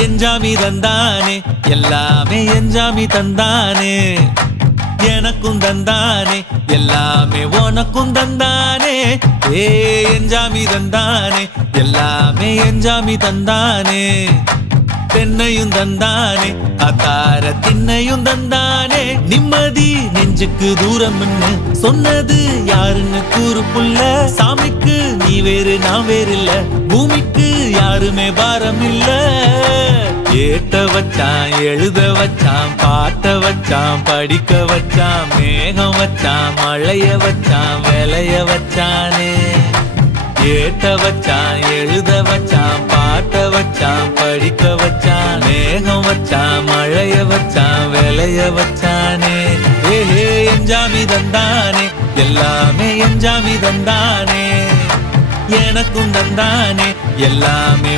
எஞ்சாமி தந்தானே எல்லாமே எஞ்சாமி தந்தானே எனக்கும் தந்தானே எல்லாமே உனக்கும் தந்தானே ஏ எஞ்சாமி தந்தானே எல்லாமே எஞ்சாமி தந்தானே தென்னையும் தந்தானே அத்தார திண்ணையும் தந்தானே நிம்மதி நெஞ்சுக்கு தூரம்னு சொன்னது யாருன்னு கூறு புள்ள சாமிக்கு நீ வேறு நான் வேறு இல்ல பூமிக்கு யாருமே பாரம் இல்ல ஏட்ட வச்சான் எழுத வச்சான் பாட்ட வச்சான் படிக்க வச்சான் மேகம் வச்சான் மழைய வச்சான் விளைய வச்சானே ஏட்ட வச்சான் எழுத வச்சான் பாட்ட வச்சான் படிக்க வச்சான் மேகம் வச்சான் மழைய வச்சான் விளைய வச்சானே ஏஹே எஞ்சாமி தந்தானே எல்லாமே எஞ்சாமி தந்தானே எனக்கும் தந்தானே எல்லாமே